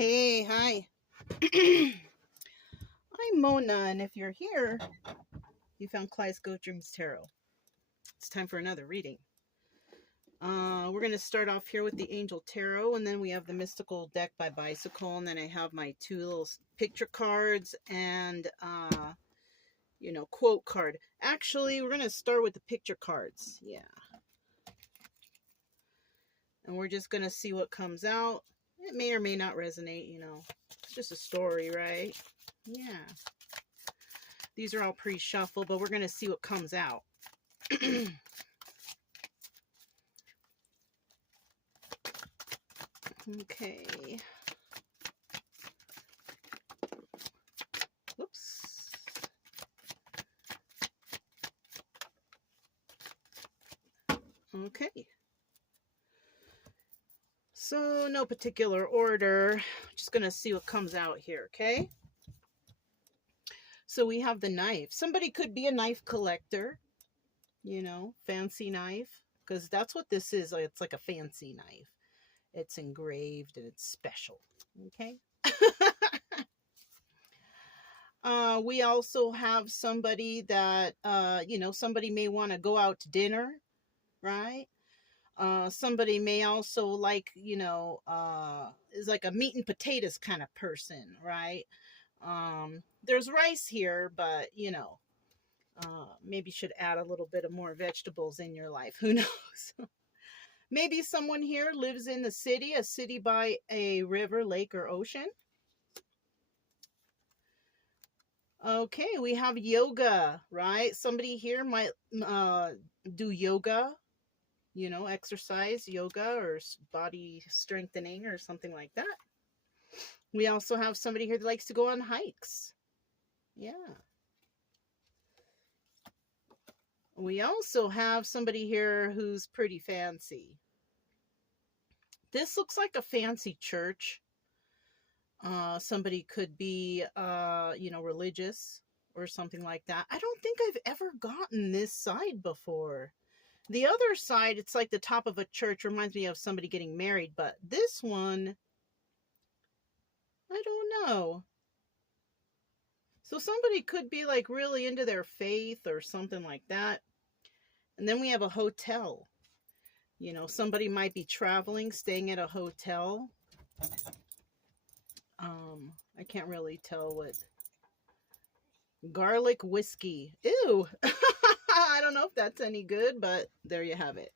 Hey, hi. I'm Mona, and if you're here, you found Kaleidoscope Dreams Tarot. It's time for another reading. We're going to start off here with the Angel Tarot, and then we have the Mystical Deck by Bicycle, and then I have my two little picture cards and, quote card. Actually, we're going to start with the picture cards. Yeah. And we're just going to see what comes out. It may or may not resonate, It's just a story, right? Yeah. These are all pre-shuffled, but we're going to see what comes out. Okay. Whoops. Okay. So, no particular order. Just going to see what comes out here, okay? So we have the knife. Somebody could be a knife collector, fancy knife, because that's what this is. It's like a fancy knife. It's engraved and it's special, okay? We also have somebody that, somebody may want to go out to dinner, right? Somebody may also like, is like a meat and potatoes kind of person, right? There's rice here, but, maybe should add a little bit of more vegetables in your life. Who knows? Maybe someone here lives in the city, a city by a river, lake, or ocean. Okay, we have yoga, right? Somebody here might do yoga, exercise, yoga, or body strengthening or something like that. We also have somebody here that likes to go on hikes. Yeah. We also have somebody here who's pretty fancy. This looks like a fancy church. Somebody could be, religious or something like that. I don't think I've ever gotten this side before. The other side, it's like the top of a church, reminds me of somebody getting married, but this one, I don't know. So somebody could be like really into their faith or something like that. And then we have a hotel. Somebody might be traveling, staying at a hotel. I can't really tell what. Garlic whiskey. Ew. I don't know if that's any good, but there you have it.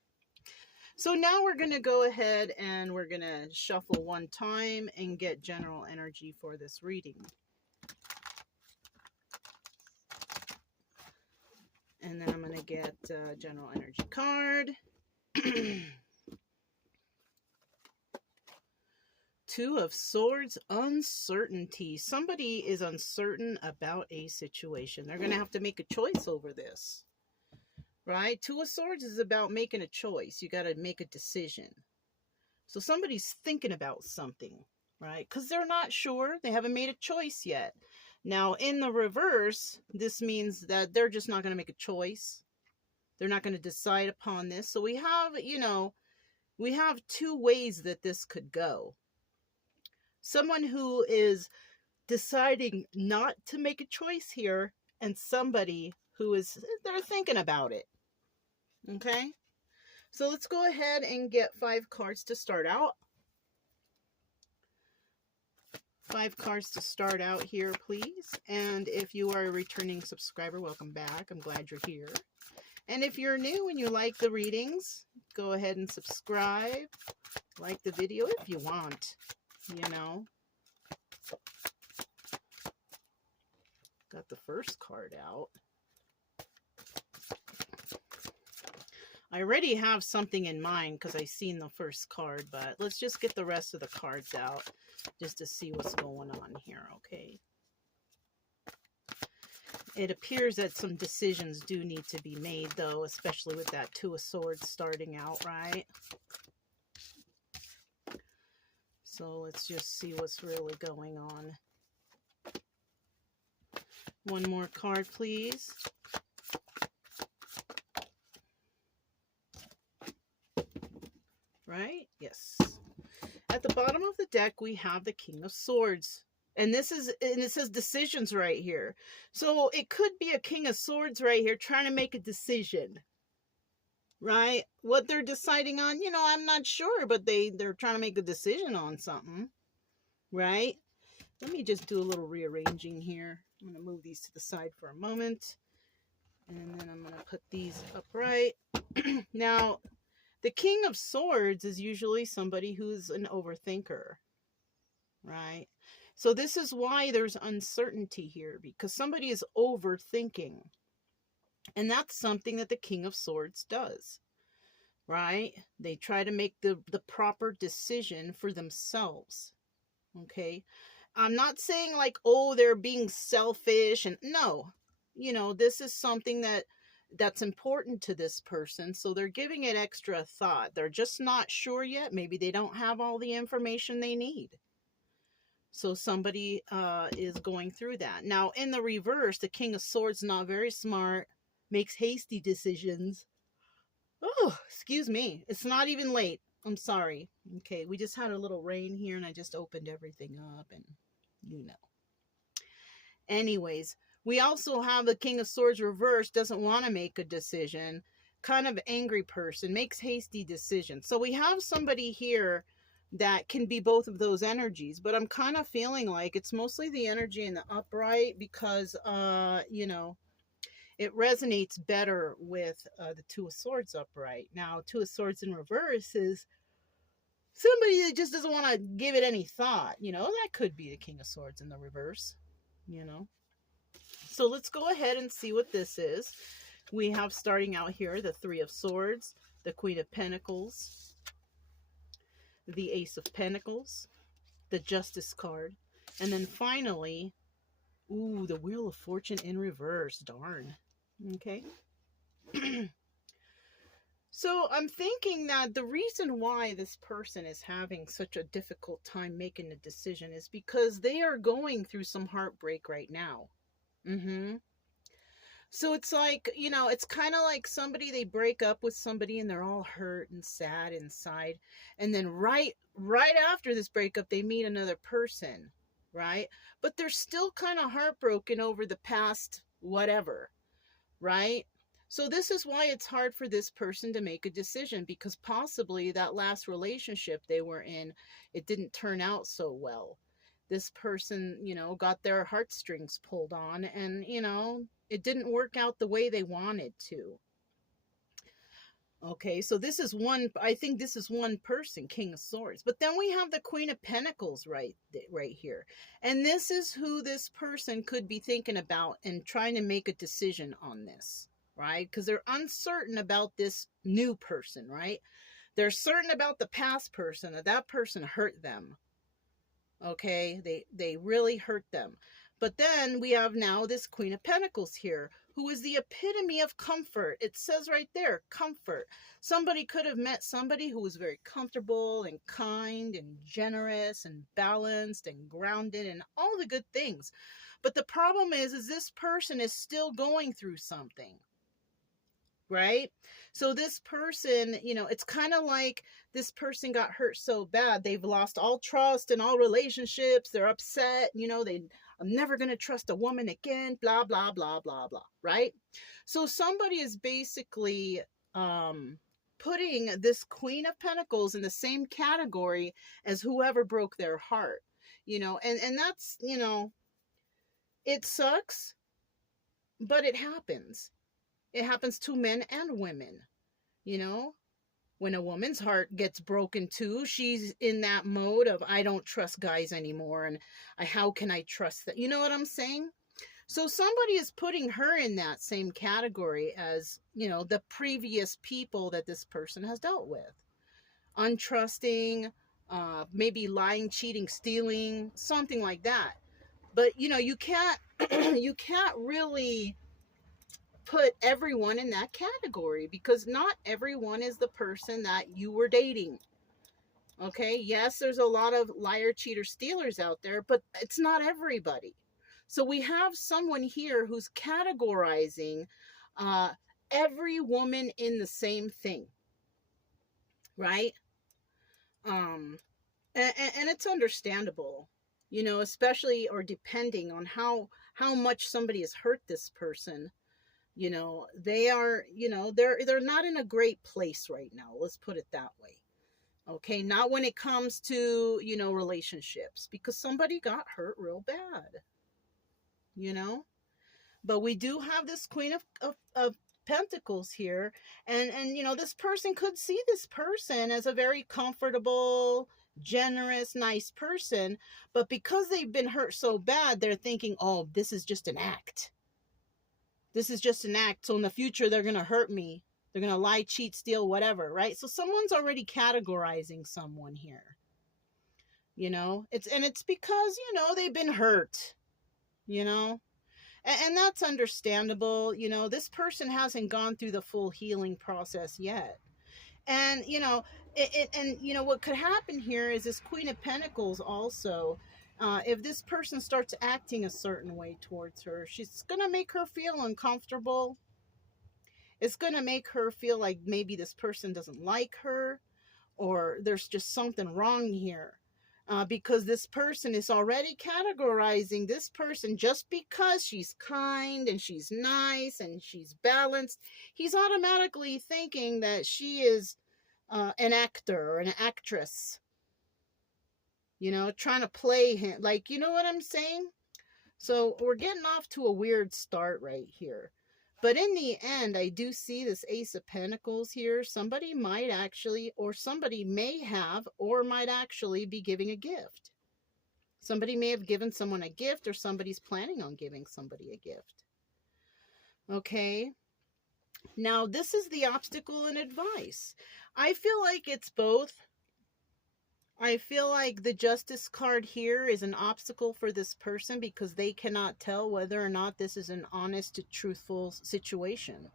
So now we're going to go ahead and we're going to shuffle one time and get general energy for this reading. And then I'm going to get general energy card. Two of Swords, uncertainty. Somebody is uncertain about a situation. They're going to have to make a choice over this, right? Two of Swords is about making a choice. You got to make a decision. So somebody's thinking about something, right? Because they're not sure. They haven't made a choice yet. Now, in the reverse, this means that they're just not going to make a choice. They're not going to decide upon this. So we have, we have two ways that this could go. Someone who is deciding not to make a choice here, and somebody who is, they're thinking about it. Okay? So let's go ahead and get 5 cards to start out. 5 cards to start out here, please. And if you are a returning subscriber, welcome back. I'm glad you're here. And if you're new and you like the readings, go ahead and subscribe. Like the video if you want, Got the first card out. I already have something in mind because I seen the first card, but let's just get the rest of the cards out just to see what's going on here, okay? It appears that some decisions do need to be made, though, especially with that Two of Swords starting out, right? So let's just see what's really going on. One more card, please. Right? Yes. At the bottom of the deck, we have the King of Swords. And it says decisions right here. So it could be a King of Swords right here trying to make a decision. Right? What they're deciding on, I'm not sure, but they're trying to make a decision on something. Right? Let me just do a little rearranging here. I'm going to move these to the side for a moment. And then I'm going to put these upright. Now, the King of Swords is usually somebody who's an overthinker. Right? So this is why there's uncertainty here, because somebody is overthinking. And that's something that the King of Swords does, right? They try to make the proper decision for themselves, okay? I'm not saying like, oh, they're being selfish, and no. This is something that's important to this person, so they're giving it extra thought. They're just not sure yet. Maybe they don't have all the information they need. So somebody is going through that. Now, in the reverse, the King of Swords, not very smart, makes hasty decisions. Oh, excuse me. It's not even late. I'm sorry. Okay, we just had a little rain here, and I just opened everything up, and Anyways, we also have the King of Swords reverse, doesn't want to make a decision. Kind of angry person, makes hasty decisions. So we have somebody here that can be both of those energies, but I'm kind of feeling like it's mostly the energy in the upright because, it resonates better with the Two of Swords upright. Now, Two of Swords in reverse is somebody that just doesn't want to give it any thought. That could be the King of Swords in the reverse, So let's go ahead and see what this is. We have starting out here the Three of Swords, the Queen of Pentacles, the Ace of Pentacles, the Justice card, and then finally, ooh, the Wheel of Fortune in reverse. Darn. Okay. So I'm thinking that the reason why this person is having such a difficult time making a decision is because they are going through some heartbreak right now. So it's like, it's kind of like they break up with somebody and they're all hurt and sad inside. And then right after this breakup, they meet another person, right? But they're still kind of heartbroken over the past whatever, right? So this is why it's hard for this person to make a decision, because possibly that last relationship they were in, it didn't turn out so well. This person, got their heartstrings pulled on, and, it didn't work out the way they wanted to. Okay, so I think this is one person, King of Swords. But then we have the Queen of Pentacles right here. And this is who this person could be thinking about and trying to make a decision on this, right? Because they're uncertain about this new person, right? They're certain about the past person, that person hurt them. Okay, they really hurt them. But then we have now this Queen of Pentacles here, who is the epitome of comfort. It says right there, comfort. Somebody could have met somebody who was very comfortable and kind and generous and balanced and grounded and all the good things. But the problem is this person is still going through something. Right? So this person, it's kind of like this person got hurt so bad. They've lost all trust in all relationships. They're upset. I'm never going to trust a woman again, blah, blah, blah, blah, blah. Right? So somebody is basically putting this Queen of Pentacles in the same category as whoever broke their heart, and that's, it sucks, but it happens. It happens to men and women, when a woman's heart gets broken too, she's in that mode of, I don't trust guys anymore. And how can I trust that? You know what I'm saying? So somebody is putting her in that same category as, the previous people that this person has dealt with. Untrusting, maybe lying, cheating, stealing, something like that. But, you can't, you can't really put everyone in that category, because not everyone is the person that you were dating. Okay, yes, there's a lot of liar, cheater, stealers out there, but it's not everybody. So we have someone here who's categorizing every woman in the same thing, right? And it's understandable, you know, especially or depending on how much somebody has hurt this person. You know, they are, you know, they're not in a great place right now, let's put it that way. Okay, not when it comes to, you know, relationships, because somebody got hurt real bad, you know. But we do have this queen of pentacles here, and you know, this person could see this person as a very comfortable, generous, nice person, but because they've been hurt so bad, they're thinking, oh, this is just an act. This is just an act, so in the future they're gonna hurt me. They're gonna lie, cheat, steal, whatever, right? So someone's already categorizing someone here, you know. It's because, you know, they've been hurt, you know. And that's understandable. You know, this person hasn't gone through the full healing process yet. And, you know, and, you know, what could happen here is this Queen of Pentacles also, if this person starts acting a certain way towards her, she's going to make her feel uncomfortable. It's going to make her feel like maybe this person doesn't like her, or there's just something wrong here. Because this person is already categorizing this person just because she's kind and she's nice and she's balanced. He's automatically thinking that she is an actor or an actress, you know, trying to play him. Like, you know what I'm saying? So we're getting off to a weird start right here. But in the end, I do see this Ace of Pentacles here. Somebody might actually, or somebody may have, or might actually be giving a gift. Somebody may have given someone a gift, or somebody's planning on giving somebody a gift. Okay. Now, this is the obstacle and advice. I feel like it's both. I feel like the Justice card here is an obstacle for this person because they cannot tell whether or not this is an honest, truthful situation.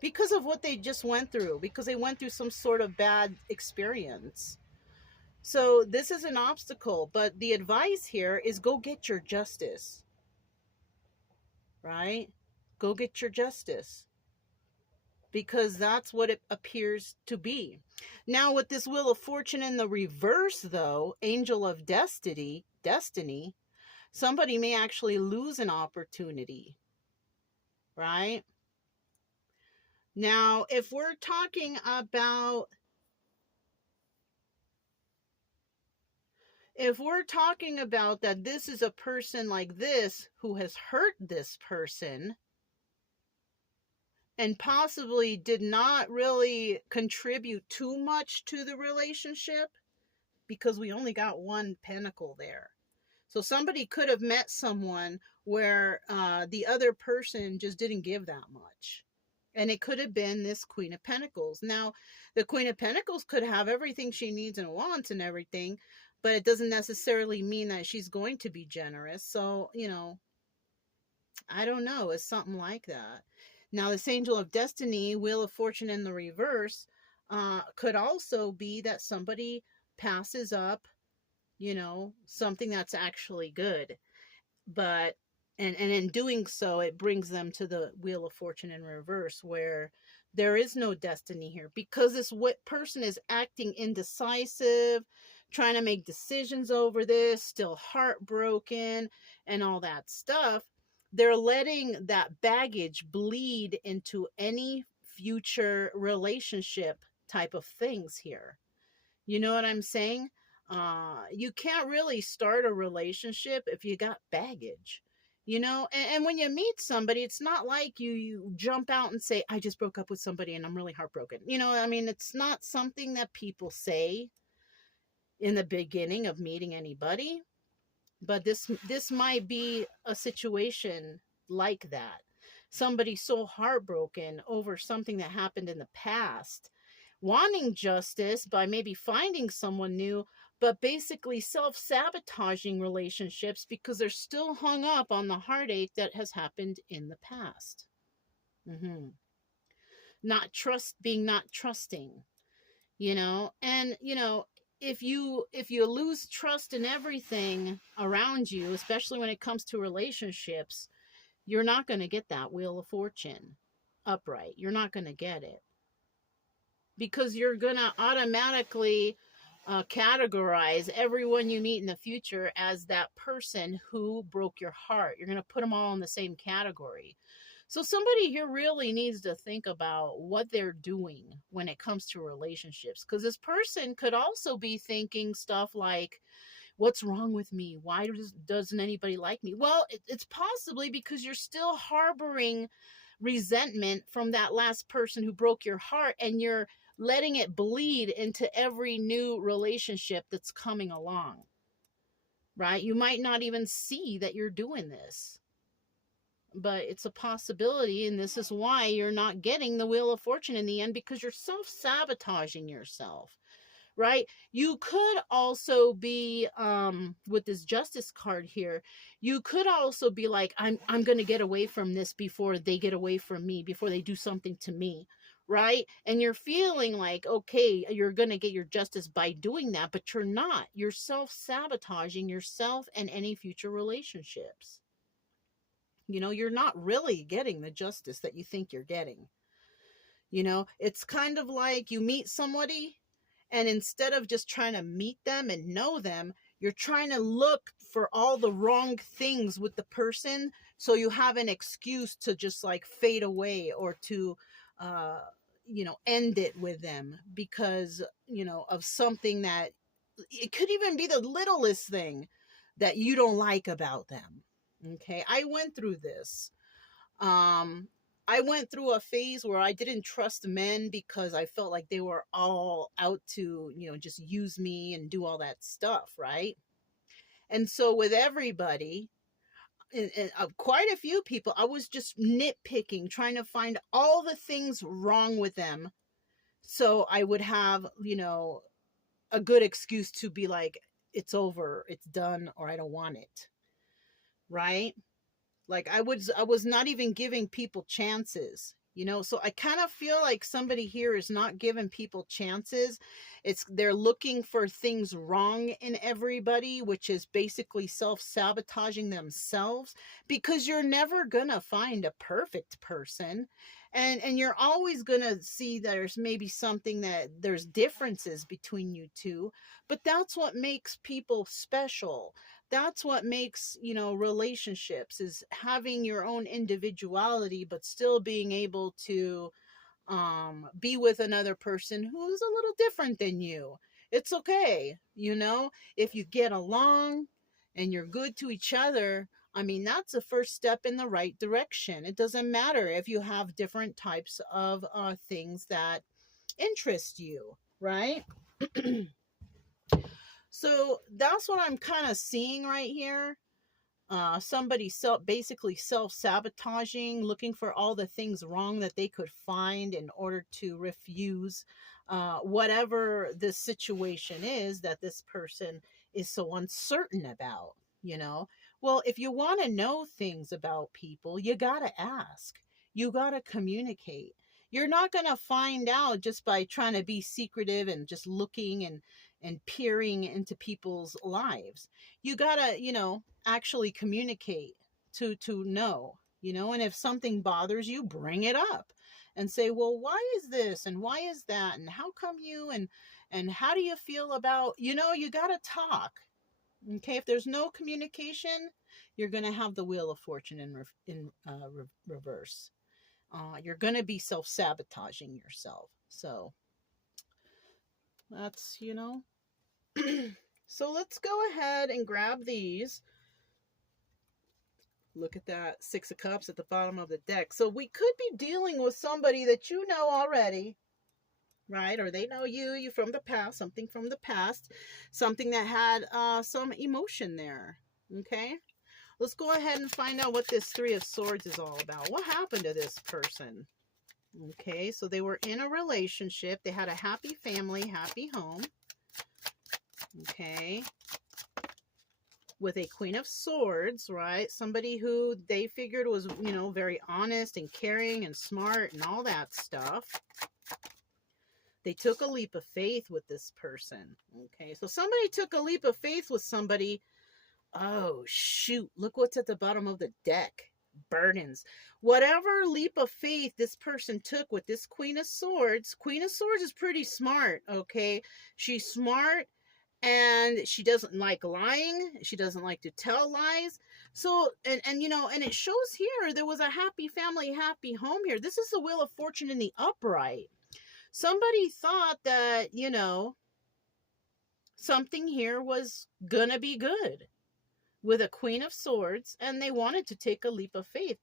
Because of what they just went through, because they went through some sort of bad experience. So this is an obstacle, but the advice here is go get your justice, right? Go get your justice, because that's what it appears to be. Now, with this Wheel of Fortune in the reverse, though, Angel of Destiny, somebody may actually lose an opportunity, right? Now, if we're talking about that this is a person like this who has hurt this person and possibly did not really contribute too much to the relationship, because we only got one pentacle there. So somebody could have met someone where the other person just didn't give that much. And it could have been this Queen of Pentacles. Now, the Queen of Pentacles could have everything she needs and wants and everything, but it doesn't necessarily mean that she's going to be generous. So, you know, I don't know. It's something like that. Now, this Angel of Destiny, Wheel of Fortune in the reverse, could also be that somebody passes up, you know, something that's actually good. But, and in doing so, it brings them to the Wheel of Fortune in reverse, where there is no destiny here, because this person is acting indecisive, trying to make decisions over this, still heartbroken and all that stuff. They're letting that baggage bleed into any future relationship type of things here. You know what I'm saying? You can't really start a relationship if you got baggage, you know. And when you meet somebody, it's not like you jump out and say, I just broke up with somebody and I'm really heartbroken. You know, I mean, it's not something that people say in the beginning of meeting anybody. But this might be a situation like that. Somebody so heartbroken over something that happened in the past, wanting justice by maybe finding someone new, but basically self-sabotaging relationships because they're still hung up on the heartache that has happened in the past. Being not trusting, you know. And, you know, if you lose trust in everything around you, especially when it comes to relationships, you're not going to get that Wheel of Fortune upright. You're not going to get it, because you're going to automatically categorize everyone you meet in the future as that person who broke your heart. You're going to put them all in the same category. So somebody here really needs to think about what they're doing when it comes to relationships, because this person could also be thinking stuff like, what's wrong with me? Why doesn't anybody like me? Well, it's possibly because you're still harboring resentment from that last person who broke your heart, and you're letting it bleed into every new relationship that's coming along, right? You might not even see that you're doing this, but it's a possibility, and this is why you're not getting the Wheel of Fortune in the end, because you're self-sabotaging yourself, right? You could also be with this Justice card here, you could also be like, I'm going to get away from this before they get away from me, before they do something to me, right? And you're feeling like, okay, you're going to get your justice by doing that, but you're not. You're self-sabotaging yourself and any future relationships. You know, you're not really getting the justice that you think you're getting. You know, it's kind of like you meet somebody, and instead of just trying to meet them and know them, you're trying to look for all the wrong things with the person, so you have an excuse to just like fade away, or to end it with them, because of something that, it could even be the littlest thing that you don't like about them. Okay, I went through this. I went through a phase where I didn't trust men because I felt like they were all out to, just use me and do all that stuff, right? And so with everybody, and quite a few people, I was just nitpicking, trying to find all the things wrong with them, so I would have, a good excuse to be like, it's over, it's done, or I don't want it, right? Like I was not even giving people chances, so I kind of feel like somebody here is not giving people chances. They're looking for things wrong in everybody, which is basically self-sabotaging themselves, because you're never gonna find a perfect person, and you're always gonna see there's maybe something, that there's differences between you two, but that's what makes people special. That's what makes, relationships, is having your own individuality, but still being able to be with another person who's a little different than you. It's okay, if you get along and you're good to each other. I mean, that's the first step in the right direction. It doesn't matter if you have different types of things that interest you, right? So that's what I'm kind of seeing right here. Somebody basically self-sabotaging, looking for all the things wrong that they could find in order to refuse whatever the situation is that this person is so uncertain about, Well, if you want to know things about people, you got to ask. You got to communicate. You're not going to find out just by trying to be secretive and just looking and peering into people's lives. You got to, actually communicate to know, and if something bothers you, bring it up and say, well, why is this and why is that, and how come you, and how do you feel about, you got to talk. Okay, if there's no communication, you're going to have the Wheel of Fortune in reverse. You're going to be self-sabotaging yourself. So that's, so let's go ahead and grab these. Look at that 6 of Cups at the bottom of the deck. So we could be dealing with somebody that you know already, right? Or they know you from the past, something from the past, something that had some emotion there. Okay, let's go ahead and find out what this 3 of Swords is all about. What happened to this person? Okay, so they were in a relationship. They had a happy family, happy home. Okay, with a Queen of Swords, right? Somebody who they figured was, very honest and caring and smart and all that stuff. They took a leap of faith with this person. Okay, so somebody took a leap of faith with somebody. Oh, shoot. Look what's at the bottom of the deck. burdens. Whatever leap of faith this person took with this Queen of Swords is pretty smart, okay? She's smart, and she doesn't like lying. She doesn't like to tell lies. So, and you know, and it shows here there was a happy family, happy home here. This is the Wheel of Fortune in the upright. Somebody thought that, you know, something here was gonna be good with a Queen of Swords, and they wanted to take a leap of faith.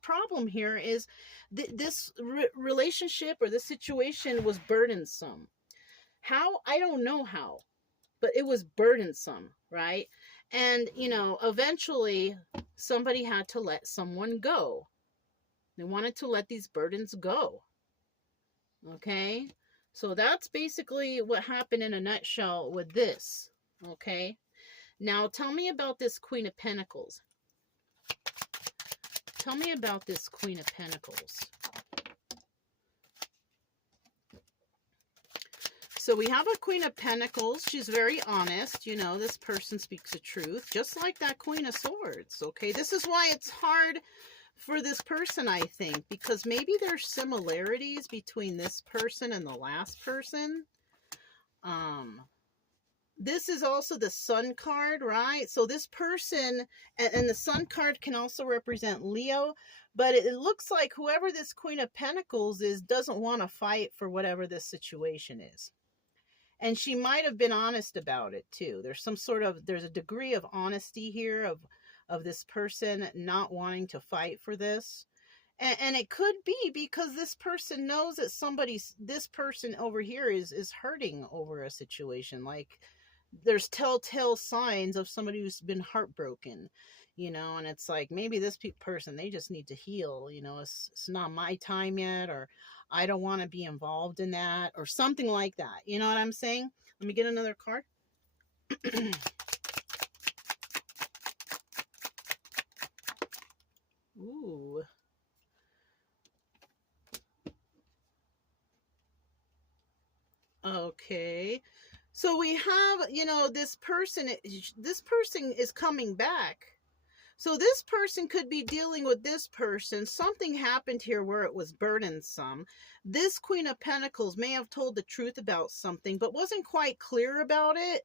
Problem here is this relationship or this situation was burdensome. How? I don't know how, but it was burdensome, right? And, you know, eventually somebody had to let someone go. They wanted to let these burdens go. Okay? So that's basically what happened in a nutshell with this. Okay? Now, tell me about this Queen of Pentacles. Tell me about this Queen of Pentacles. So we have a Queen of Pentacles. She's very honest. You know, this person speaks the truth, just like that Queen of Swords. Okay, this is why it's hard for this person, I think, because maybe there's similarities between this person and the last person. This is also the Sun card, right? So this person, and the Sun card can also represent Leo, but it looks like whoever this Queen of Pentacles is doesn't want to fight for whatever this situation is. And she might have been honest about it too. There's a degree of honesty here of this person not wanting to fight for this. And it could be because this person knows that this person over here is hurting over a situation. Like, there's telltale signs of somebody who's been heartbroken, you know, and it's like, maybe this person, they just need to heal, you know, it's not my time yet, or I don't want to be involved in that, or something like that. You know what I'm saying? Let me get another card. Ooh. Okay. So we have, you know, this person is coming back. So this person could be dealing with this person. Something happened here where it was burdensome. This Queen of Pentacles may have told the truth about something, but wasn't quite clear about it.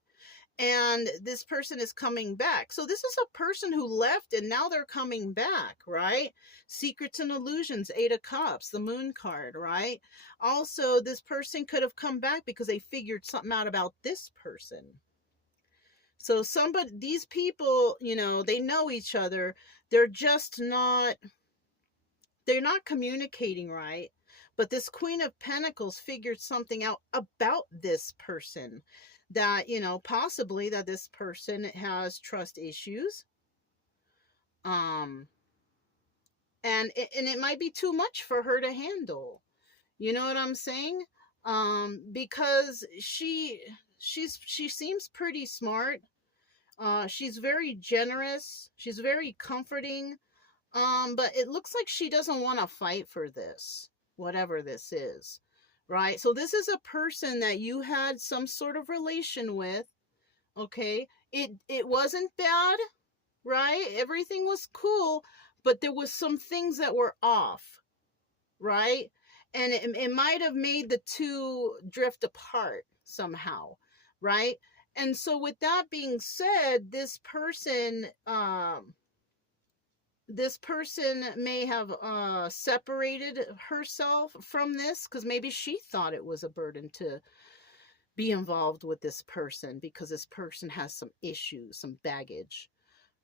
And this person is coming back. So this is a person who left and now they're coming back, right? Secrets and Illusions, 8 of Cups, the Moon card, right? Also, this person could have come back because they figured something out about this person. So these people, you know, they know each other. They're not communicating right. But this Queen of Pentacles figured something out about this person. That, you know, possibly that this person has trust issues. And it might be too much for her to handle. You know what I'm saying? Because she seems pretty smart. She's very generous. She's very comforting. But it looks like she doesn't want to fight for this, whatever this is. Right? So this is a person that you had some sort of relation with. Okay? It wasn't bad, right? Everything was cool, but there was some things that were off, right? And it might have made the two drift apart somehow, right? And so with that being said, this person may have separated herself from this because maybe she thought it was a burden to be involved with this person because this person has some issues, some baggage,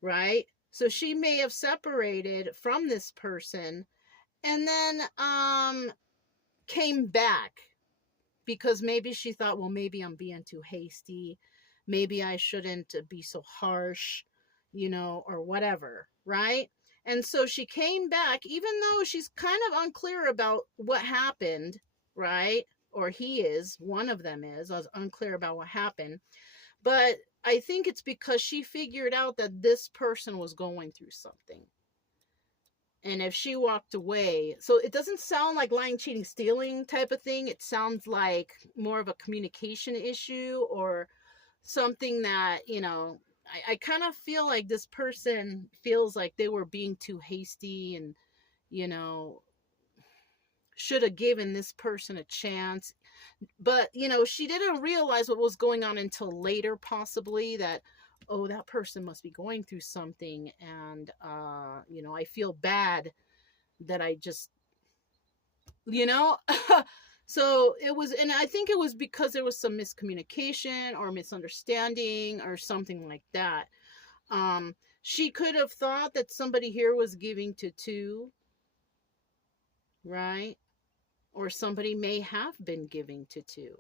right? So she may have separated from this person and then came back because maybe she thought, well, maybe I'm being too hasty. Maybe I shouldn't be so harsh, you know, or whatever, right? And so she came back, even though she's kind of unclear about what happened, right? Or one of them is. I was unclear about what happened. But I think it's because she figured out that this person was going through something. And if she walked away, so it doesn't sound like lying, cheating, stealing type of thing. It sounds like more of a communication issue or something that, you know, I kind of feel like this person feels like they were being too hasty and, you know, should have given this person a chance. But, you know, she didn't realize what was going on until later, possibly, that, oh, that person must be going through something. And, you know, I feel bad that I just, you know, so it was, and I think it was because there was some miscommunication or misunderstanding or something like that. She could have thought that somebody here was giving to two, right? Or somebody may have been giving to two.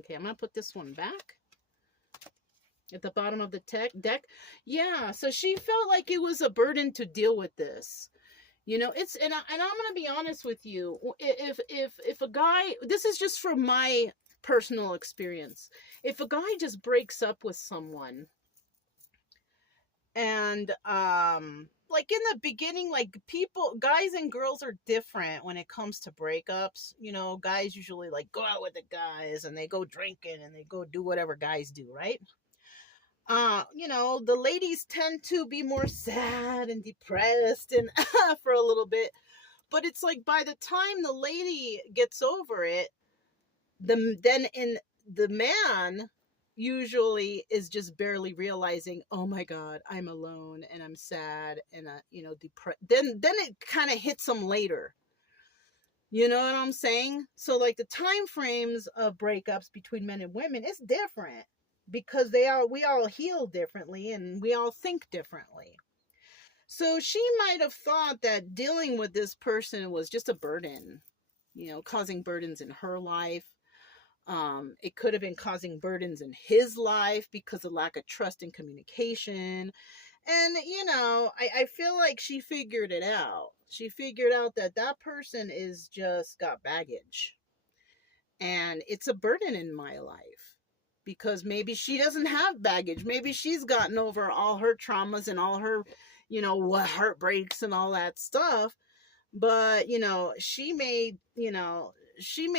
Okay, I'm going to put this one back at the bottom of the deck. Yeah, so she felt like it was a burden to deal with this. You know, it's, and I'm going to be honest with you. If a guy, this is just from my personal experience. If a guy just breaks up with someone and, like in the beginning, like people, guys and girls are different when it comes to breakups. You know, guys usually like go out with the guys and they go drinking and they go do whatever guys do, right? You know, the ladies tend to be more sad and depressed and for a little bit. But it's like by the time the lady gets over it, the man usually is just barely realizing, oh my god, I'm alone and I'm sad and you know, depressed. Then it kind of hits them later. You know what I'm saying? So like the time frames of breakups between men and women is different because we all heal differently and we all think differently. So she might have thought that dealing with this person was just a burden, you know, causing burdens in her life. It could have been causing burdens in his life because of lack of trust and communication. And, you know, I feel like she figured it out. She figured out that that person is just got baggage. And it's a burden in my life because maybe she doesn't have baggage. Maybe she's gotten over all her traumas and all her, you know, what heartbreaks and all that stuff. But, you know, she may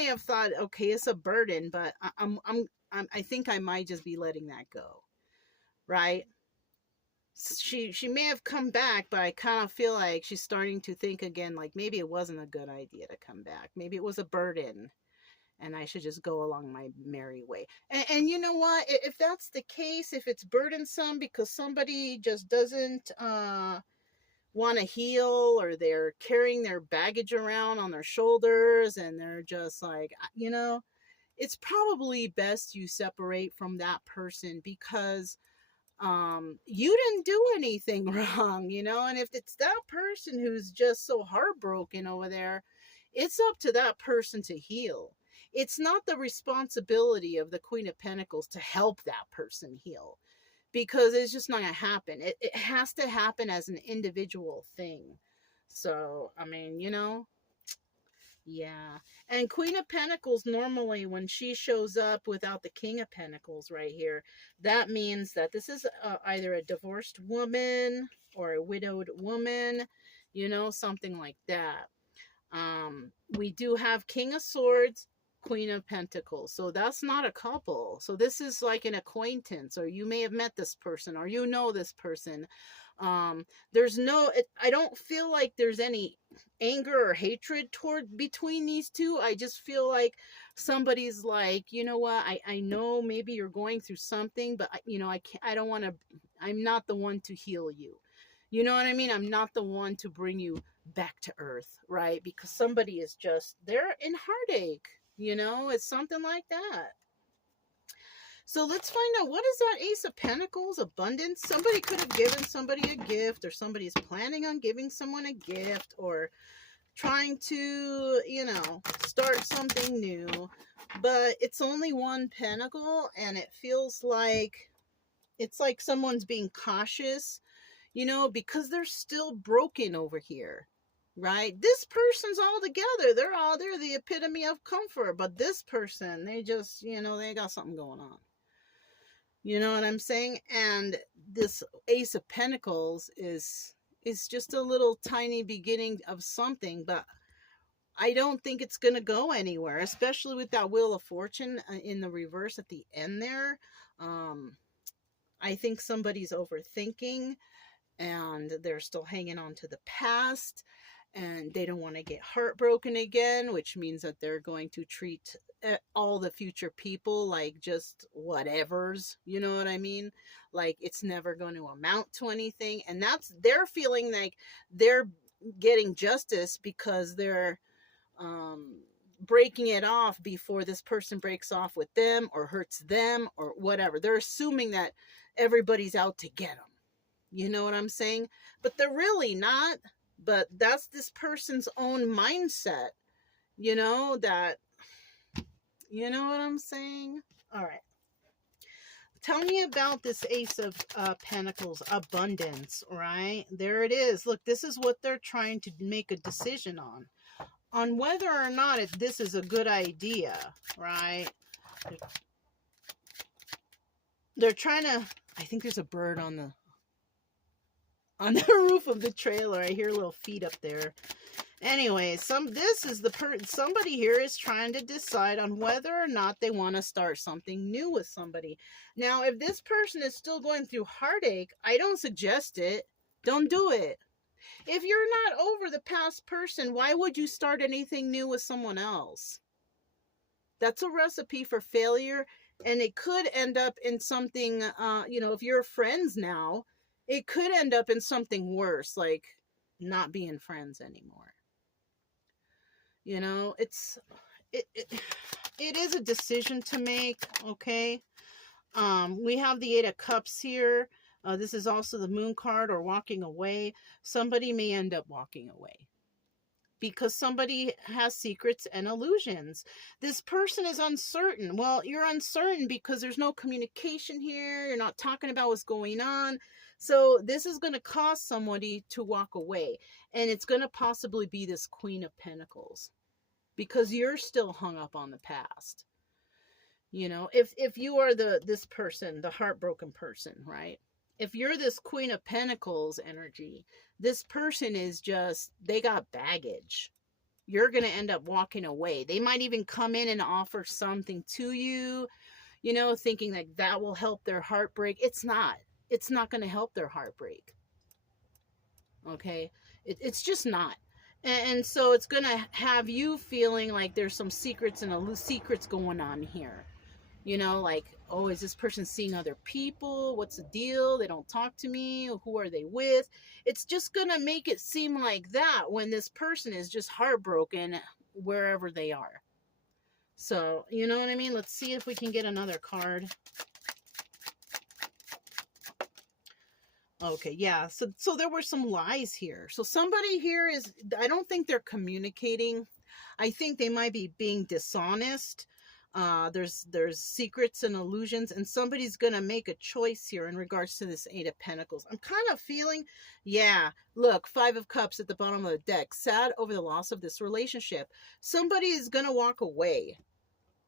have thought, okay, it's a burden, but I think I might just be letting that go, right? She may have come back, but I kind of feel like she's starting to think again, like maybe it wasn't a good idea to come back. Maybe it was a burden, and I should just go along my merry way. And you know what? If that's the case, if it's burdensome because somebody just doesn't want to heal or they're carrying their baggage around on their shoulders and they're just like, you know, it's probably best you separate from that person because you didn't do anything wrong, you know. And if it's that person who's just so heartbroken over there, it's up to that person to heal. It's not the responsibility of the Queen of Pentacles to help that person heal because it's just not going to happen. It has to happen as an individual thing. So, I mean, you know, yeah. And Queen of Pentacles, normally when she shows up without the King of Pentacles right here, that means that this is either a divorced woman or a widowed woman, you know, something like that. We do have King of Swords, Queen of Pentacles. So that's not a couple. So this is like an acquaintance, or you may have met this person, or you know this person. There's no, I don't feel like there's any anger or hatred toward between these two. I just feel like somebody's like, you know what, I know maybe you're going through something, but you know, I don't want to, I'm not the one to heal you. You know what I mean? I'm not the one to bring you back to earth, right? Because somebody is just, they're in heartache, you know, it's something like that. So let's find out, what is that Ace of Pentacles? Abundance. Somebody could have given somebody a gift, or somebody's planning on giving someone a gift, or trying to, you know, start something new. But it's only one pentacle, and it feels like it's like someone's being cautious, you know, because they're still broken over here. Right? This person's all together. They're the epitome of comfort. But this person, they just, you know, they got something going on. You know what I'm saying? And this Ace of Pentacles is just a little tiny beginning of something, but I don't think it's going to go anywhere, especially with that Wheel of Fortune in the reverse at the end there. I think somebody's overthinking and they're still hanging on to the past, and they don't want to get heartbroken again, which means that they're going to treat all the future people like just whatevers, you know what I mean? Like it's never going to amount to anything, and they're feeling like they're getting justice because they're breaking it off before this person breaks off with them or hurts them or whatever. They're assuming that everybody's out to get them. You know what I'm saying? But they're really not. But that's this person's own mindset, you know, that, you know what I'm saying? All right. Tell me about this Ace of Pentacles, abundance, right? There it is. Look, this is what they're trying to make a decision on whether or not this is a good idea, right? They're trying to, I think there's a bird on the roof of the trailer. I hear little feet up there. Anyway, somebody here is trying to decide on whether or not they want to start something new with somebody. Now, if this person is still going through heartache, I don't suggest it. Don't do it. If you're not over the past person, why would you start anything new with someone else? That's a recipe for failure, and it could end up in something, if you're friends now, it could end up in something worse, like not being friends anymore. You know, it is a decision to make, okay? We have the Eight of Cups here. This is also the Moon card, or walking away. Somebody may end up walking away because somebody has secrets and illusions. This person is uncertain. Well, you're uncertain because there's no communication here. You're not talking about what's going on. So this is going to cause somebody to walk away. And it's going to possibly be this Queen of Pentacles, because you're still hung up on the past. You know, if you are this person, the heartbroken person, right? If you're this Queen of Pentacles energy, this person is just, they got baggage. You're going to end up walking away. They might even come in and offer something to you, you know, thinking like that will help their heartbreak. It's not. It's not going to help their heartbreak. Okay? It's just not. And so it's going to have you feeling like there's some secrets and secrets going on here. You know, like, oh, is this person seeing other people? What's the deal? They don't talk to me. Who are they with? It's just going to make it seem like that when this person is just heartbroken wherever they are. So, you know what I mean? Let's see if we can get another card. Okay, yeah. So there were some lies here. So somebody here is, I don't think they're communicating. I think they might be being dishonest. There's secrets and illusions, and somebody's gonna make a choice here in regards to this Eight of Pentacles. I'm kind of feeling, yeah, look, Five of Cups at the bottom of the deck, sad over the loss of this relationship. Somebody is gonna walk away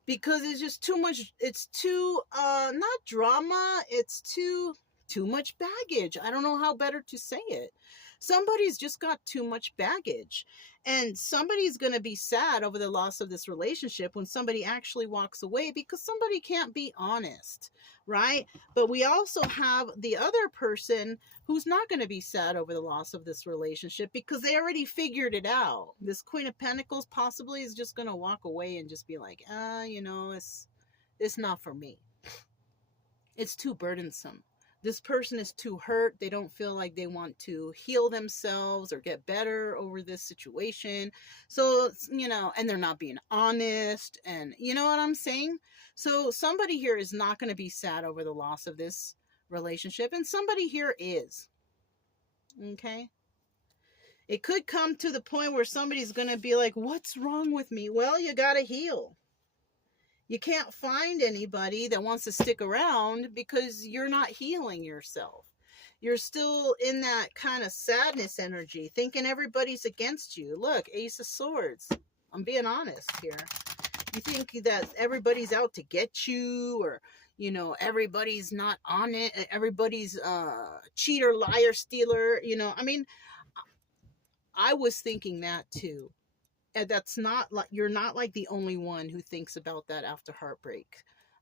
because it's just too much. It's too not drama, it's too much baggage. I don't know how better to say it. Somebody's just got too much baggage, and somebody's going to be sad over the loss of this relationship when somebody actually walks away, because somebody can't be honest, right? But we also have the other person who's not going to be sad over the loss of this relationship because they already figured it out. This Queen of Pentacles possibly is just going to walk away and just be like, it's not for me. It's too burdensome. This person is too hurt. They don't feel like they want to heal themselves or get better over this situation. So, and they're not being honest, and you know what I'm saying? So somebody here is not going to be sad over the loss of this relationship, and somebody here is. Okay? It could come to the point where somebody's going to be like, what's wrong with me? Well, you got to heal. You can't find anybody that wants to stick around because you're not healing yourself. You're still in that kind of sadness energy, thinking everybody's against you. Look, Ace of Swords. I'm being honest here. You think that everybody's out to get you, or, everybody's not on it. Everybody's cheater, liar, stealer. I was thinking that too. And that's not like, you're not like the only one who thinks about that after heartbreak.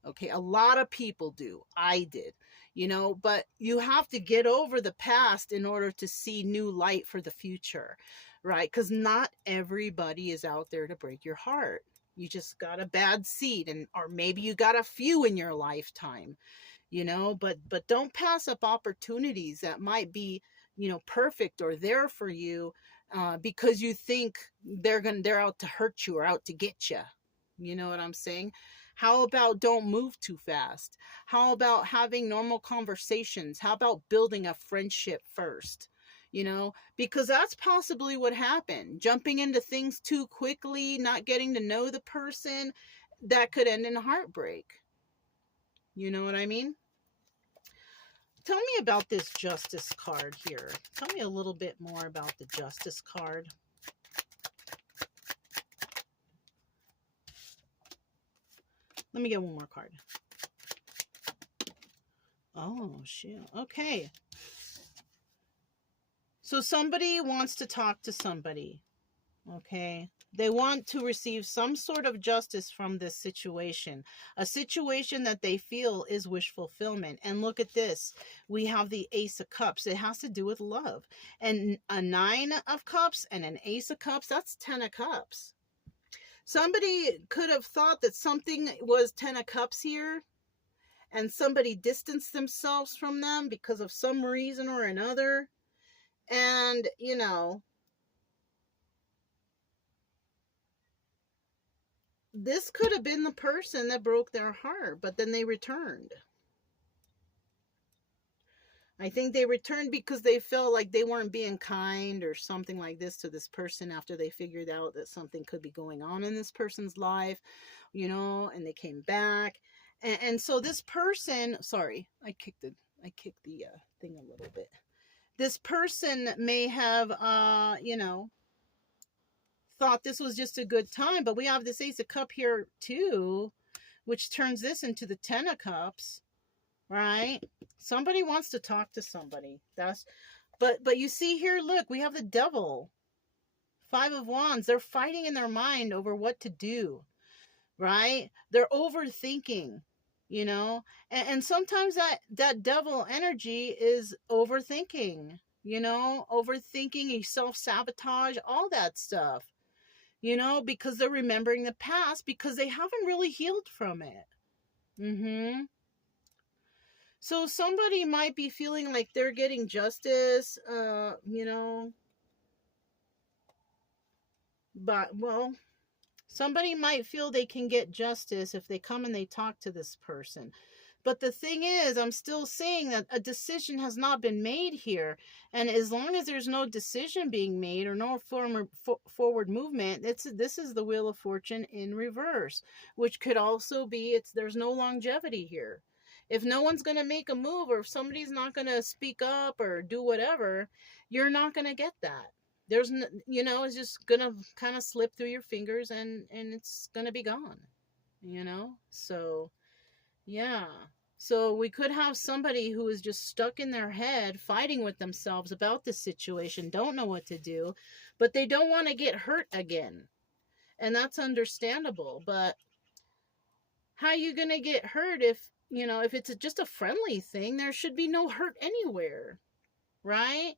Okay, a lot of people do. I did. you know, but you have to get over the past in order to see new light for the future, right? Because not everybody is out there to break your heart. You just got a bad seed, and or maybe you got a few in your lifetime, you know, but don't pass up opportunities that might be, you know, perfect or there for you, because you think they're out to hurt you or out to get you. You know what I'm saying? How about don't move too fast? How about having normal conversations? How about building a friendship first? You know, because that's possibly what happened. Jumping into things too quickly, not getting to know the person, that could end in heartbreak. You know what I mean? Tell me about this justice card here. Tell me a little bit more about the justice card. Let me get one more card. Oh, shit. Okay. So somebody wants to talk to somebody. Okay. They want to receive some sort of justice from this situation, a situation that they feel is wish fulfillment. And look at this. We have the Ace of Cups. It has to do with love. And a 9 of Cups and an Ace of Cups, that's 10 of Cups. Somebody could have thought that something was 10 of Cups here, and somebody distanced themselves from them because of some reason or another. And, you know, this could have been the person that broke their heart, but then they returned. I think they returned because they felt like they weren't being kind or something like this to this person after they figured out that something could be going on in this person's life, you know, and they came back. And so this person, sorry, I kicked the thing a little bit. This person may have, you know, thought this was just a good time, but we have this Ace of Cup here too, which turns this into the 10 of Cups, right? Somebody wants to talk to somebody. But you see here, look, we have the Devil, 5 of Wands. They're fighting in their mind over what to do, right? They're overthinking, you know, and sometimes that devil energy is overthinking, you know, overthinking, self-sabotage, all that stuff, you know, because they're remembering the past because they haven't really healed from it. So somebody might be feeling like they're getting justice, you know, but, well, somebody might feel they can get justice if they come and they talk to this person. But the thing is, I'm still saying that a decision has not been made here. And as long as there's no decision being made or no forward movement, this is the Wheel of Fortune in reverse, which could also be there's no longevity here. If no one's going to make a move, or if somebody's not going to speak up or do whatever, you're not going to get that. There's, you know, it's just going to kind of slip through your fingers and it's going to be gone, you know? So, yeah. So we could have somebody who is just stuck in their head fighting with themselves about this situation, don't know what to do, but they don't want to get hurt again. And that's understandable. But how are you going to get hurt if, you know, if it's just a friendly thing? There should be no hurt anywhere, right?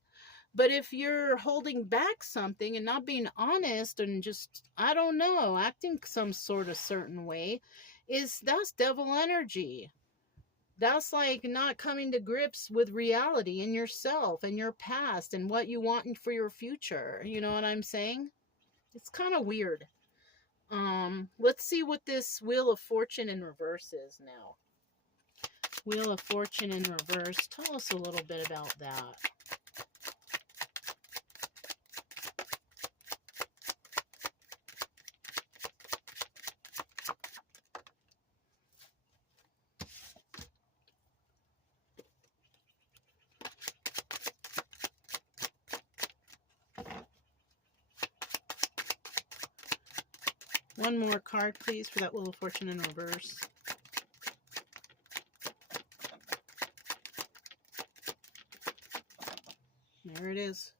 But if you're holding back something and not being honest and just, I don't know, acting some sort of certain way, that's devil energy. That's like not coming to grips with reality in yourself and your past and what you want for your future. You know what I'm saying? It's kind of weird. Let's see what this Wheel of Fortune in reverse is now. Wheel of Fortune in reverse. Tell us a little bit about that. One more card, please, for that Wheel of Fortune in reverse. There it is.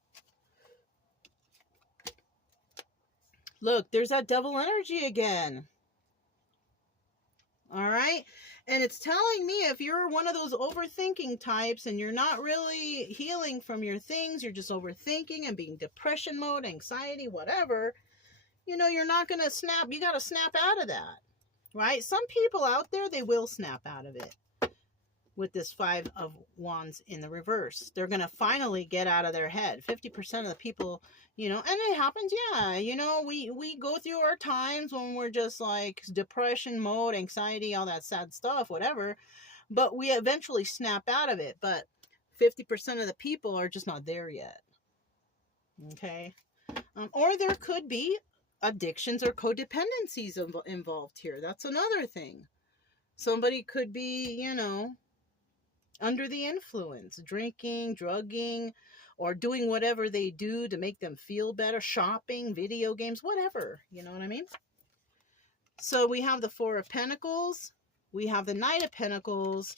Look, there's that devil energy again. All right. And it's telling me if you're one of those overthinking types and you're not really healing from your things, you're just overthinking and being depression mode, anxiety, whatever, you know, you're not going to snap. You got to snap out of that, right? Some people out there, they will snap out of it with this 5 of Wands in the reverse. They're going to finally get out of their head. 50% of the people, you know, and it happens, yeah. You know, we go through our times when we're just like depression mode, anxiety, all that sad stuff, whatever. But we eventually snap out of it. But 50% of the people are just not there yet. Okay? Or there could be addictions or codependencies involved here. That's another thing. Somebody could be, you know, under the influence, drinking, drugging, or doing whatever they do to make them feel better, shopping, video games, whatever, you know what I mean? So we have the 4 of Pentacles, we have the Knight of Pentacles,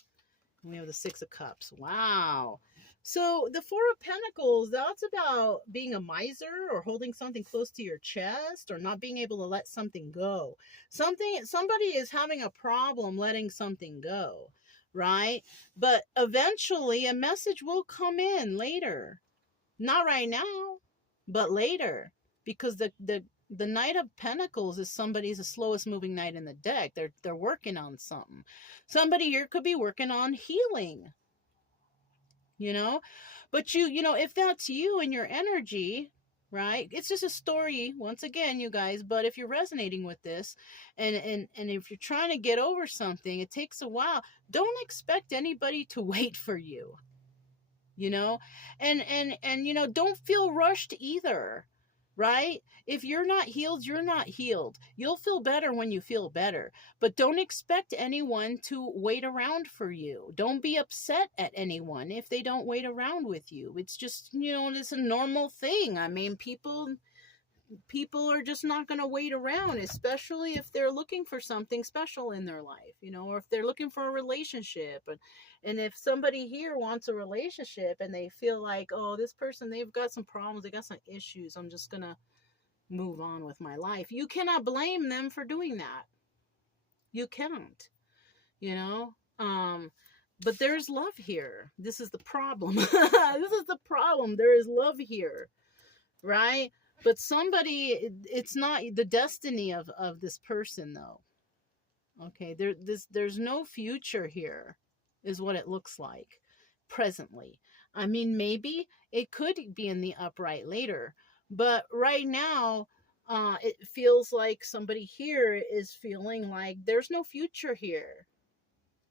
and we have the 6 of Cups. Wow. So the 4 of Pentacles, that's about being a miser or holding something close to your chest or not being able to let something go. Somebody is having a problem letting something go. Right? But eventually a message will come in later. Not right now, but later. Because the Knight of Pentacles is somebody's the slowest moving knight in the deck. They're working on something. Somebody here could be working on healing. You know? But you know, if that's you and your energy, right? It's just a story, once again, you guys, but if you're resonating with this and if you're trying to get over something, it takes a while. Don't expect anybody to wait for you, you know? And you know, don't feel rushed either, right? If you're not healed, you're not healed. You'll feel better when you feel better, but don't expect anyone to wait around for you. Don't be upset at anyone if they don't wait around with you. It's just, you know, it's a normal thing. I mean, people are just not going to wait around, especially if they're looking for something special in their life, you know, or if they're looking for a relationship. And if somebody here wants a relationship and they feel like, oh, this person, they've got some problems, they got some issues, I'm just going to move on with my life. You cannot blame them for doing that. You can't, you know, but there's love here. This is the problem. This is the problem. There is love here, right? But somebody, it's not the destiny of this person, though. Okay, there's no future here, is what it looks like presently. I mean, maybe it could be in the upright later, but right now, it feels like somebody here is feeling like there's no future here.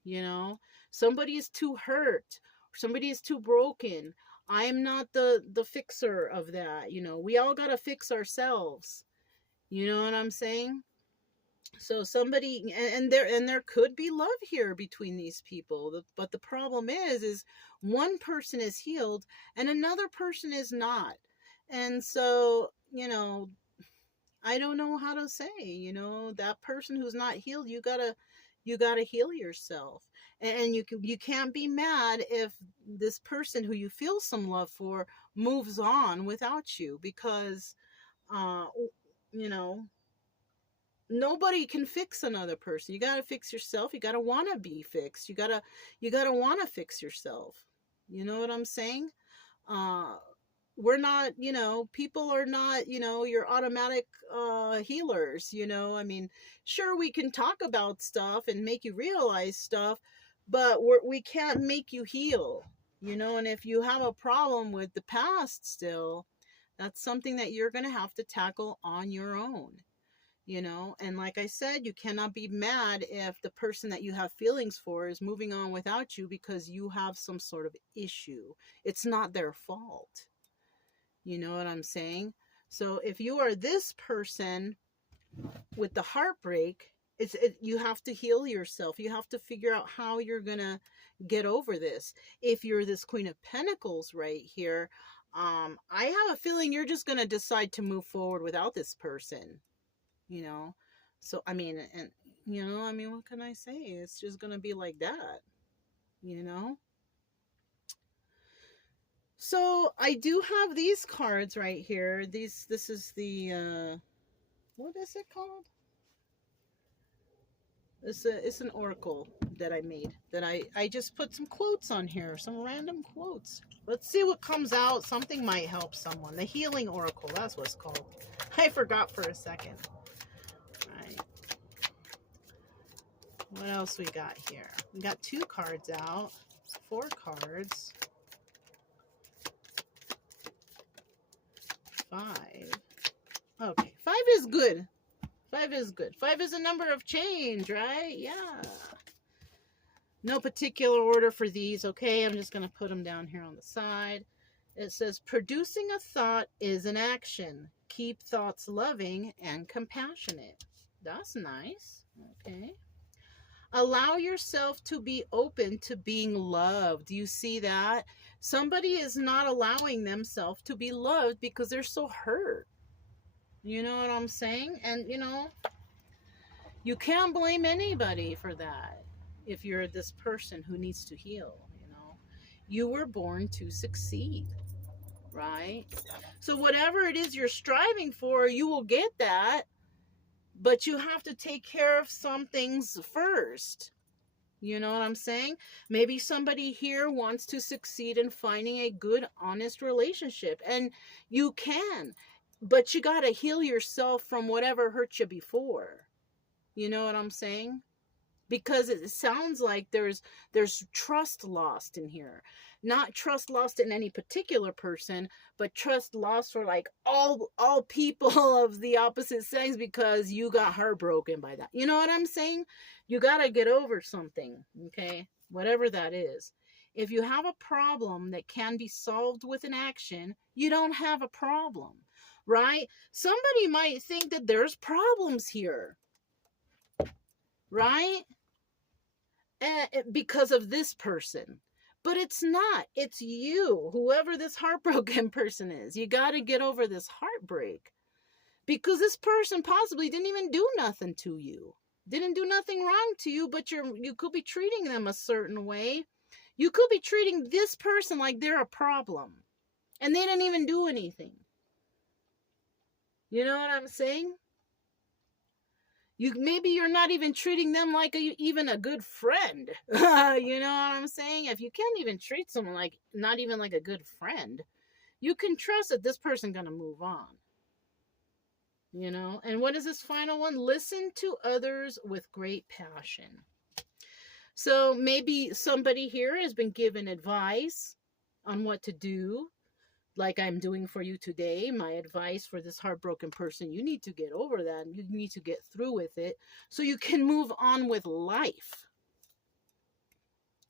You know, somebody is too hurt, somebody is too broken. I'm not the fixer of that. You know, we all got to fix ourselves. You know what I'm saying? So somebody, and there could be love here between these people, but the problem is one person is healed and another person is not. And so, you know, I don't know how to say, you know, that person who's not healed, you gotta heal yourself. And you can't be mad if this person who you feel some love for moves on without you, because you know, nobody can fix another person. You gotta fix yourself. You gotta want to be fixed. You gotta want to fix yourself. You know what I'm saying? We're not, you know, people are not, you know, your automatic healers. You know, I mean, sure, we can talk about stuff and make you realize stuff, but we can't make you heal. You know, and if you have a problem with the past still, that's something that you're going to have to tackle on your own. You know, and like I said, you cannot be mad if the person that you have feelings for is moving on without you because you have some sort of issue. It's not their fault. You know what I'm saying? So if you are this person with the heartbreak, you have to heal yourself. You have to figure out how you're going to get over this. If you're this Queen of Pentacles right here, I have a feeling you're just going to decide to move forward without this person. You know, so I mean, and you know, I mean, what can I say? It's just gonna be like that, you know. So I do have these cards right here. This is the what is it called? It's an oracle that I made. That I just put some quotes on here, some random quotes. Let's see what comes out. Something might help someone. The healing oracle, that's what it's called. I forgot for a second. All right. What else we got here? We got 2 cards out. 4 cards. 5. Okay, 5 is good. 5 is good. 5 is a number of change, right? Yeah. No particular order for these, okay? I'm just going to put them down here on the side. It says, producing a thought is an action. Keep thoughts loving and compassionate. That's nice. Okay. Allow yourself to be open to being loved. Do you see that? Somebody is not allowing themselves to be loved because they're so hurt. You know what I'm saying? And, you know, you can't blame anybody for that if you're this person who needs to heal, you know. You were born to succeed, right? So whatever it is you're striving for, you will get that. But you have to take care of some things first. You know what I'm saying? Maybe somebody here wants to succeed in finding a good, honest relationship. And you can. But you got to heal yourself from whatever hurt you before. You know what I'm saying? Because it sounds like there's trust lost in here. Not trust lost in any particular person, but trust lost for like all people of the opposite sex because you got heartbroken by that. You know what I'm saying? You got to get over something, okay? Whatever that is. If you have a problem that can be solved with an action, you don't have a problem, right? Somebody might think that there's problems here, right? Because of this person. But it's not. It's you, whoever this heartbroken person is. You got to get over this heartbreak. Because this person possibly didn't even do nothing to you. Didn't do nothing wrong to you, but you could be treating them a certain way. You could be treating this person like they're a problem. And they didn't even do anything. You know what I'm saying? Maybe you're not even treating them like even a good friend. You know what I'm saying? If you can't even treat someone like, not even like a good friend, you can trust that this person's going to move on. You know? And what is this final one? Listen to others with great passion. So maybe somebody here has been given advice on what to do. Like I'm doing for you today, my advice for this heartbroken person, you need to get over that. You need to get through with it so you can move on with life,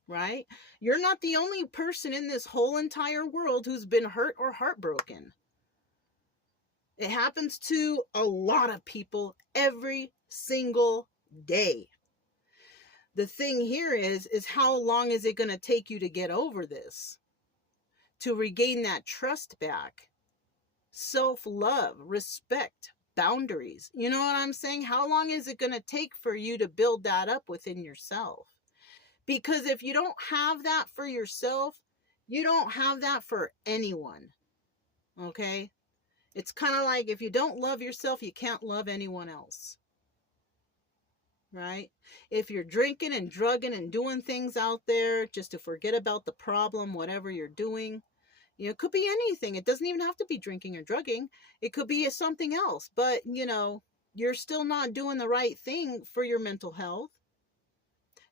right? You're not the only person in this whole entire world who's been hurt or heartbroken. It happens to a lot of people every single day. The thing here is how long is it going to take you to get over this? To regain that trust back, self-love, respect, boundaries. You know what I'm saying? How long is it going to take for you to build that up within yourself? Because if you don't have that for yourself, you don't have that for anyone. Okay? It's kind of like if you don't love yourself, you can't love anyone else. Right? If you're drinking and drugging and doing things out there just to forget about the problem, whatever you're doing, you know, it could be anything. It doesn't even have to be drinking or drugging. It could be something else. But, you know, you're still not doing the right thing for your mental health.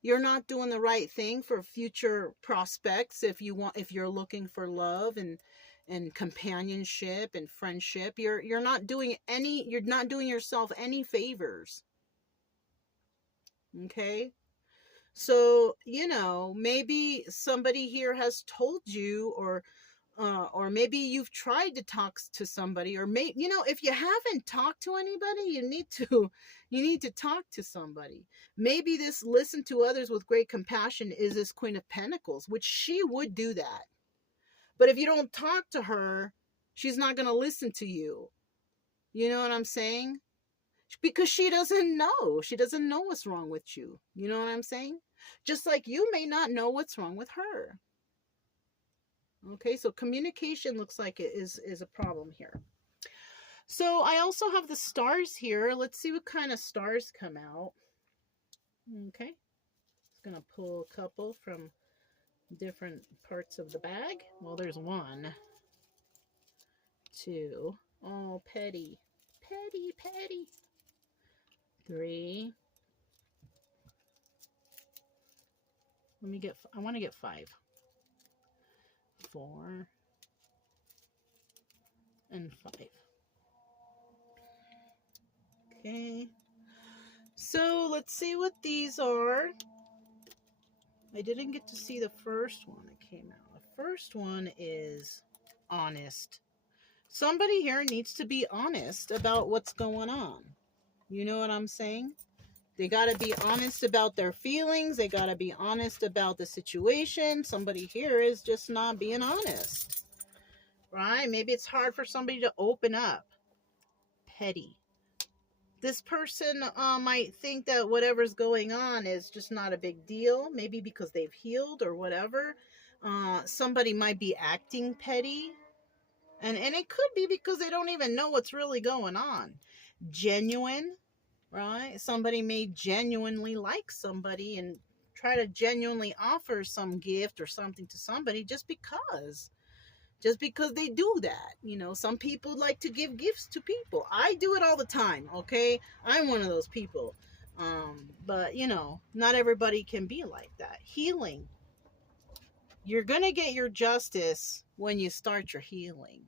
You're not doing the right thing for future prospects if you're looking for love and companionship and friendship. You're not doing yourself any favors. Okay? So, you know, maybe somebody here has told you or maybe you've tried to talk to somebody, or you know, if you haven't talked to anybody, you need to talk to somebody. Maybe this listen to others with great compassion is this Queen of Pentacles, which she would do that. But if you don't talk to her, she's not going to listen to you. You know what I'm saying? Because she doesn't know. She doesn't know what's wrong with you. You know what I'm saying? Just like you may not know what's wrong with her. Okay, so communication looks like it is a problem here. So I also have the stars here. Let's see what kind of stars come out. Okay. It's going to pull a couple from different parts of the bag. Well, there's 1, 2. Oh, petty. Petty, petty. 3. I want to get 5. 4 and 5. Okay. So let's see what these are. I didn't get to see the first one that came out. The first one is honest. Somebody here needs to be honest about what's going on. You know what I'm saying? They got to be honest about their feelings. They got to be honest about the situation. Somebody here is just not being honest. Right? Maybe it's hard for somebody to open up. Petty. This person might think that whatever's going on is just not a big deal. Maybe because they've healed or whatever. Somebody might be acting petty. And it could be because they don't even know what's really going on. Genuine. Right? Somebody may genuinely like somebody and try to genuinely offer some gift or something to somebody just because they do that. You know, some people like to give gifts to people. I do it all the time. Okay. I'm one of those people. But you know, not everybody can be like that. Healing. You're going to get your justice when you start your healing.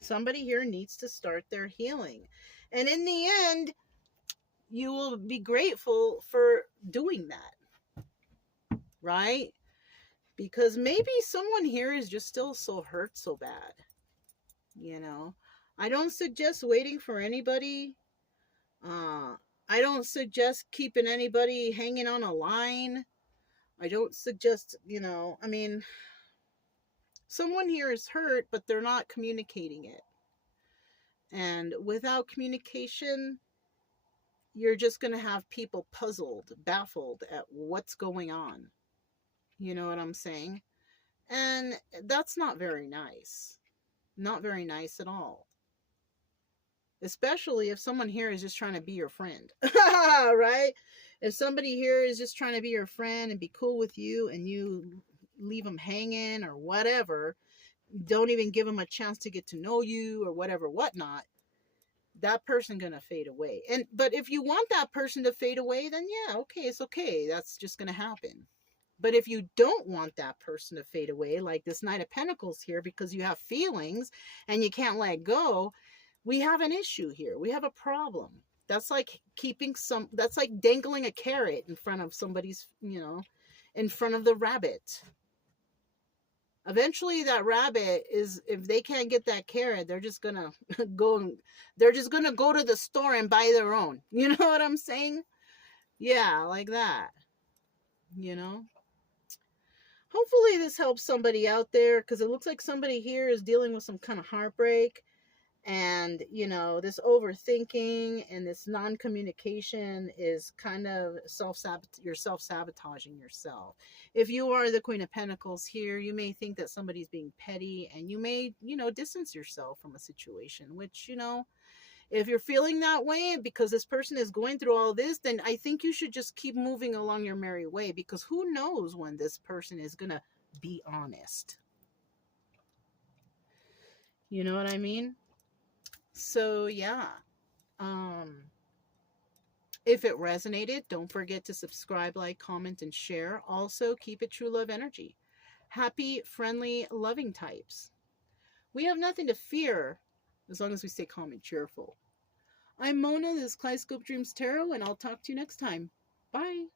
Somebody here needs to start their healing. And in the end, you will be grateful for doing that. Right? Because maybe someone here is just still so hurt so bad. You know? I don't suggest waiting for anybody. I don't suggest keeping anybody hanging on a line. I don't suggest, you know, I mean, someone here is hurt, but they're not communicating it. And without communication, you're just going to have people puzzled, baffled at what's going on. You know what I'm saying? And that's not very nice. Not very nice at all. Especially if someone here is just trying to be your friend. Right? If somebody here is just trying to be your friend and be cool with you and you leave them hanging or whatever, don't even give them a chance to get to know you or whatever, whatnot, that person gonna fade away. But if you want that person to fade away, then yeah, okay, it's okay. That's just gonna happen. But if you don't want that person to fade away, like this Knight of Pentacles here, because you have feelings and you can't let go, we have an issue here. We have a problem. That's like that's like dangling a carrot in front of somebody's, you know, in front of the rabbit. Eventually that rabbit is, if they can't get that carrot, they're just gonna go to the store and buy their own. You know what I'm saying? Yeah, like that. You know? Hopefully this helps somebody out there, because it looks like somebody here is dealing with some kind of heartbreak. And, you know, this overthinking and this non-communication is kind of you're self-sabotaging yourself. If you are the Queen of Pentacles here, you may think that somebody's being petty, and you may, you know, distance yourself from a situation, which, you know, if you're feeling that way because this person is going through all this, then I think you should just keep moving along your merry way, because who knows when this person is going to be honest. You know what I mean? So yeah, if it resonated, don't forget to subscribe, like, comment, and share. Also, keep it true love energy. Happy, friendly, loving types. We have nothing to fear as long as we stay calm and cheerful. I'm Mona, this is Kaleidoscope Dreams Tarot, and I'll talk to you next time. Bye.